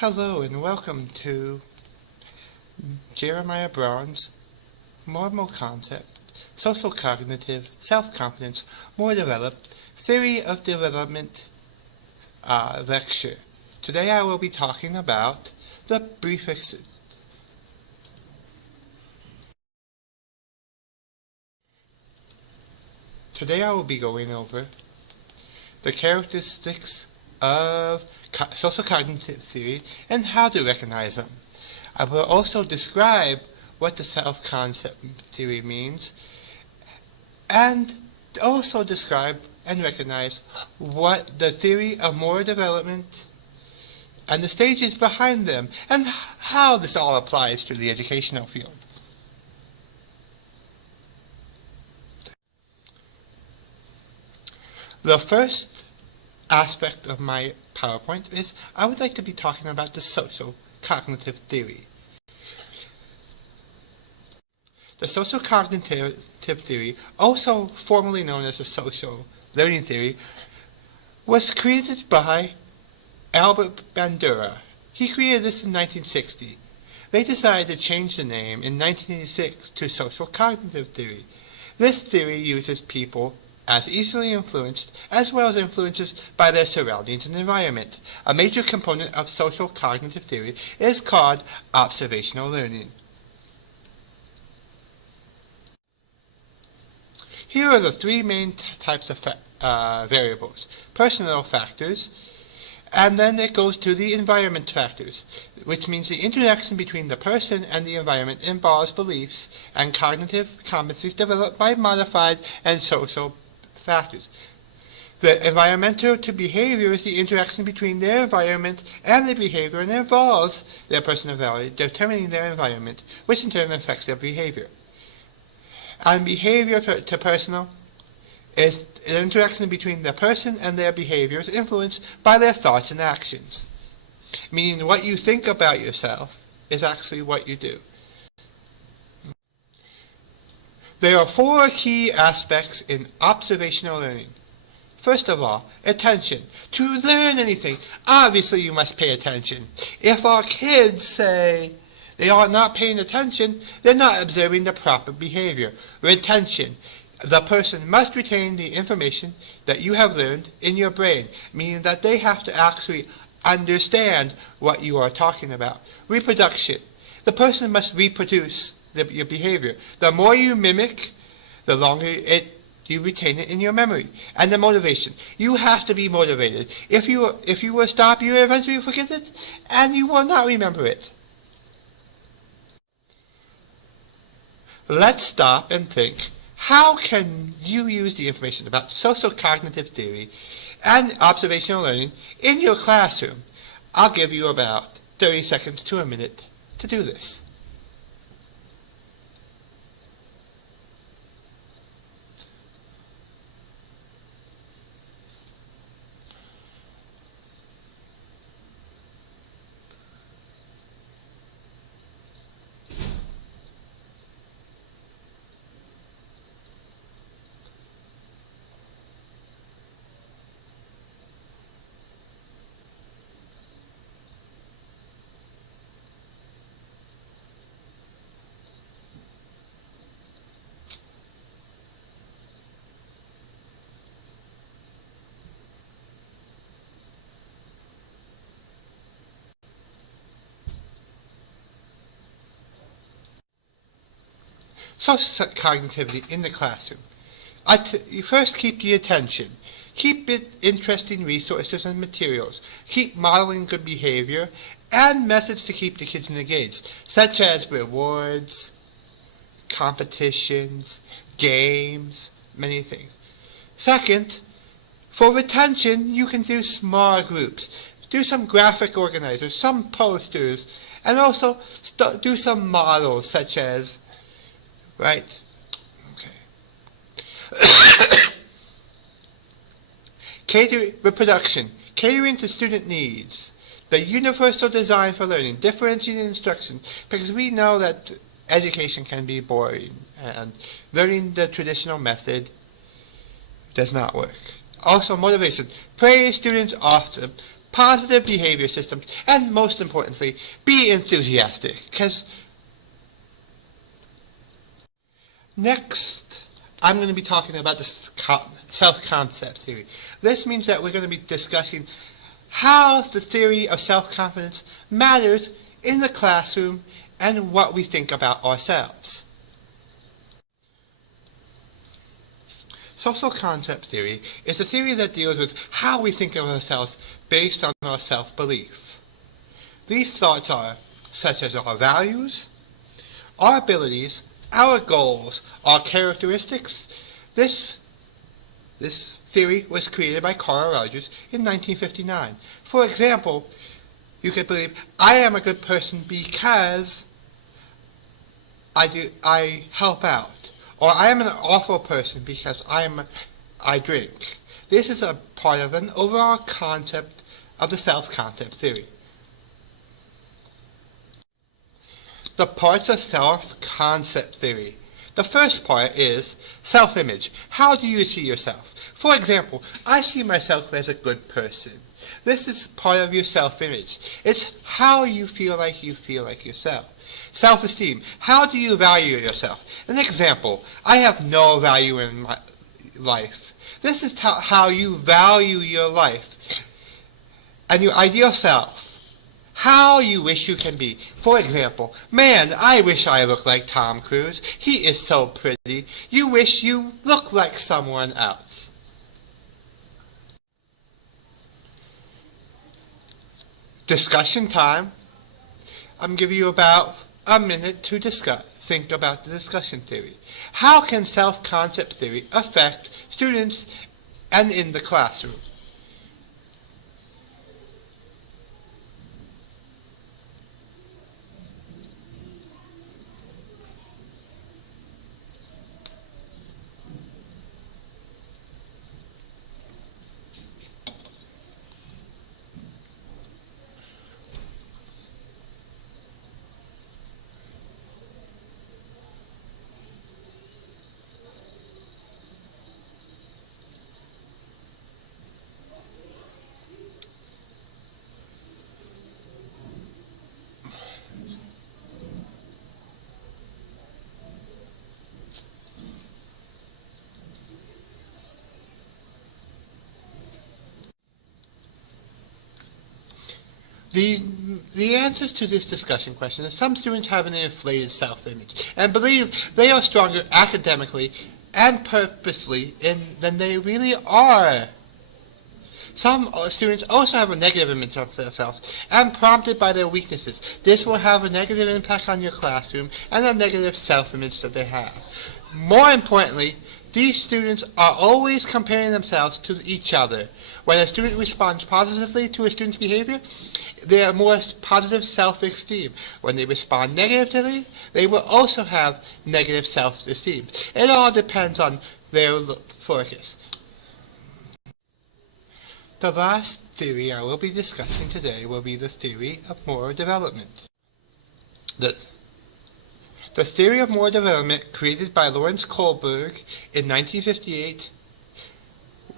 Hello and welcome to Jeremiah Braun's Normal Concept, Social Cognitive, Self-Confidence, More Developed, Theory of Development lecture. Today I will be talking about the prefixes. Today I will be going over the characteristics of social cognitive theory and how to recognize them. I will also describe what the self-concept theory means and also describe and recognize what the theory of moral development and the stages behind them and how this all applies to the educational field. The first aspect of my PowerPoint is I would like to be talking about the social cognitive theory. The social cognitive theory, also formerly known as the social learning theory, was created by Albert Bandura. He created this in 1960. They decided to change the name in 1986 to social cognitive theory. This theory uses people as easily influenced as well as influences by their surroundings and environment. A major component of social cognitive theory is called observational learning. Here are the three main types of variables: personal factors, and then it goes to the environment factors, which means the interaction between the person and the environment involves beliefs and cognitive competencies developed by modified and social factors. The environmental to behavior is the interaction between their environment and their behavior and involves their personality determining their environment, which in turn affects their behavior. And behavior to personal is the interaction between the person and their behavior is influenced by their thoughts and actions, meaning what you think about yourself is actually what you do. There are four key aspects in observational learning. First of all, attention. To learn anything, obviously you must pay attention. If our kids say they are not paying attention, they're not observing the proper behavior. Retention. The person must retain the information that you have learned in your brain, meaning that they have to actually understand what you are talking about. Reproduction. The person must reproduce your behavior. The more you mimic, the longer you retain it in your memory. And the motivation. You have to be motivated. If you will stop, you will eventually forget it, and you will not remember it. Let's stop and think. How can you use the information about social cognitive theory and observational learning in your classroom? I'll give you about 30 seconds to a minute to do this. Social cognitivity in the classroom. You first keep the attention. Keep it interesting resources and materials. Keep modeling good behavior and methods to keep the kids engaged, such as rewards, competitions, games, many things. Second, for retention, you can do small groups. Do some graphic organizers, some posters, and also do some models such as right. Okay. Reproduction. Catering to student needs. The universal design for learning. Differentiating instruction. Because we know that education can be boring and learning the traditional method does not work. Also motivation. Praise students often. positive behavior systems, and most importantly, be enthusiastic. Next, I'm going to be talking about the self-concept theory. This means that we're going to be discussing how the theory of self-confidence matters in the classroom and what we think about ourselves. Social concept theory is a theory that deals with how we think of ourselves based on our self-belief. These thoughts are such as our values, our abilities, our goals, our characteristics. This theory was created by Carl Rogers in 1959. For example, you could believe, I am a good person because I help out. Or I am an awful person because I drink. This is a part of an overall concept of the self-concept theory. The parts of self-concept theory. The first part is self-image. How do you see yourself? For example, I see myself as a good person. This is part of your self-image. It's how you feel like yourself. Self-esteem. How do you value yourself? An example, I have no value in my life. This is how you value your life and your ideal self. How you wish you can be. For example, man, I wish I looked like Tom Cruise. He is so pretty. You wish you looked like someone else. Discussion time. I'm giving you about a minute to think about the discussion theory. How can self-concept theory affect students and in the classroom? The answers to this discussion question is some students have an inflated self-image and believe they are stronger academically and purposely than they really are. Some students also have a negative image of themselves and prompted by their weaknesses. This will have a negative impact on your classroom and a negative self-image that they have. More importantly, these students are always comparing themselves to each other. When a student responds positively to a student's behavior, they have more positive self-esteem. When they respond negatively, they will also have negative self-esteem. It all depends on their focus. The last theory I will be discussing today will be the theory of moral development. The theory of moral development, created by Lawrence Kohlberg in 1958,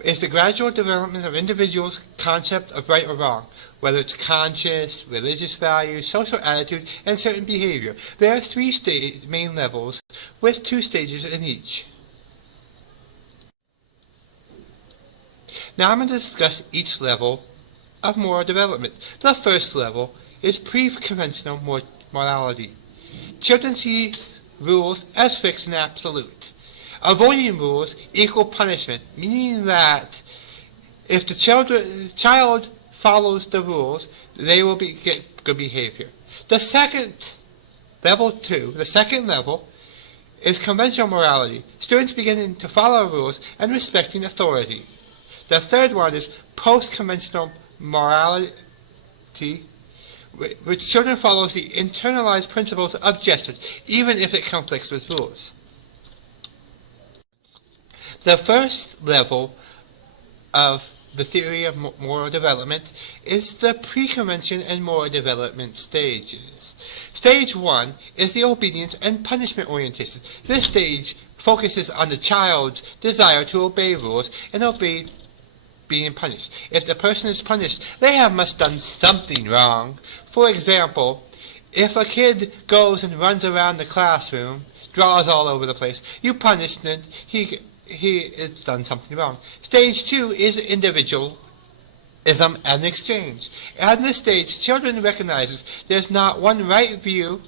is the gradual development of individuals' concept of right or wrong, whether it's conscious, religious values, social attitude, and certain behavior. There are three main levels, with 2 stages in each. Now I'm going to discuss each level of moral development. The first level is pre-conventional morality. Children see rules as fixed and absolute. Avoiding rules equal punishment, meaning that if the child follows the rules, they will get good behavior. The second level is conventional morality. Students beginning to follow rules and respecting authority. The third one is post-conventional morality, which children follows the internalized principles of justice, even if it conflicts with rules. The first level of the theory of moral development is the pre-convention and moral development stages. Stage 1 is the obedience and punishment orientation. This stage focuses on the child's desire to obey rules and obey being punished. If the person is punished, they have must done something wrong. For example, if a kid goes and runs around the classroom, draws all over the place, you punish him, he has done something wrong. Stage 2 is individualism and exchange. At this stage, children recognizes there's not one right view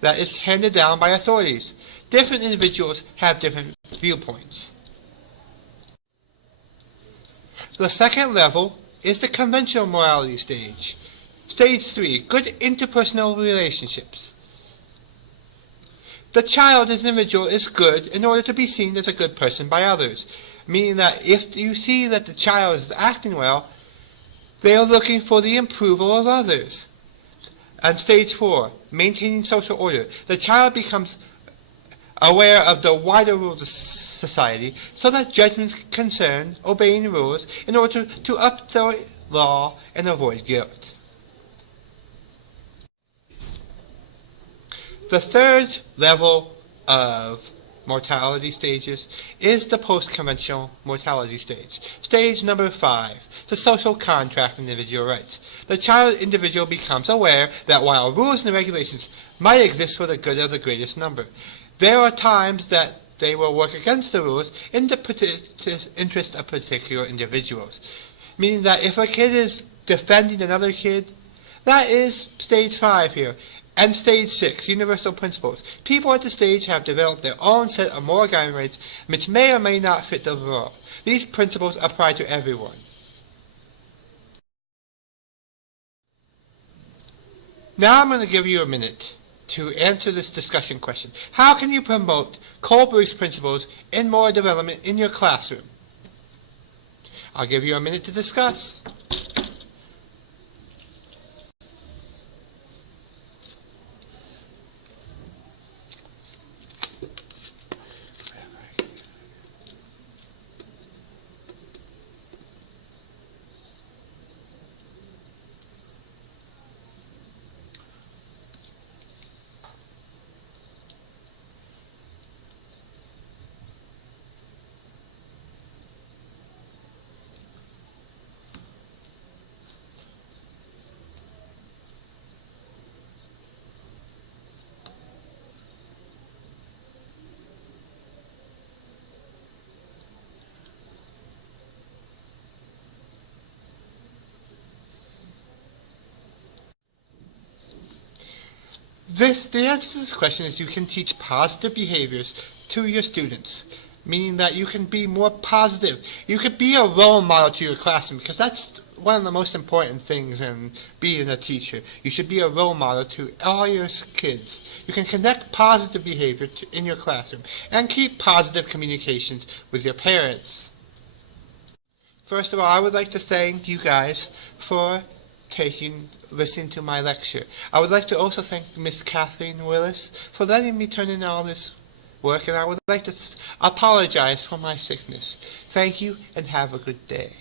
that is handed down by authorities. Different individuals have different viewpoints. The second level is the conventional morality stage. Stage 3, good interpersonal relationships. The child as an individual is good in order to be seen as a good person by others, meaning that if you see that the child is acting well, they are looking for the approval of others. And stage 4, maintaining social order. The child becomes aware of the wider rules of society so that judgments concern obeying rules in order to uphold law and avoid guilt. The third level of mortality stages is the post-conventional mortality stage. Stage number 5, the social contract and individual rights. The child individual becomes aware that while rules and regulations might exist for the good of the greatest number, there are times that they will work against the rules in the interest of particular individuals. Meaning that if a kid is defending another kid, that is stage 5 here. And stage 6, universal principles. People at this stage have developed their own set of moral guiding rights which may or may not fit the law. These principles apply to everyone. Now I'm going to give you a minute to answer this discussion question. How can you promote Kohlberg's principles in moral development in your classroom? I'll give you a minute to discuss. The answer to this question is you can teach positive behaviors to your students, meaning that you can be more positive. You could be a role model to your classroom, because that's one of the most important things in being a teacher. You should be a role model to all your kids. You can connect positive behavior in your classroom and keep positive communications with your parents. First of all, I would like to thank you guys for listening to my lecture. I would like to also thank Miss Kathleen Willis for letting me turn in all this work, and I would like to apologize for my sickness. Thank you, and have a good day.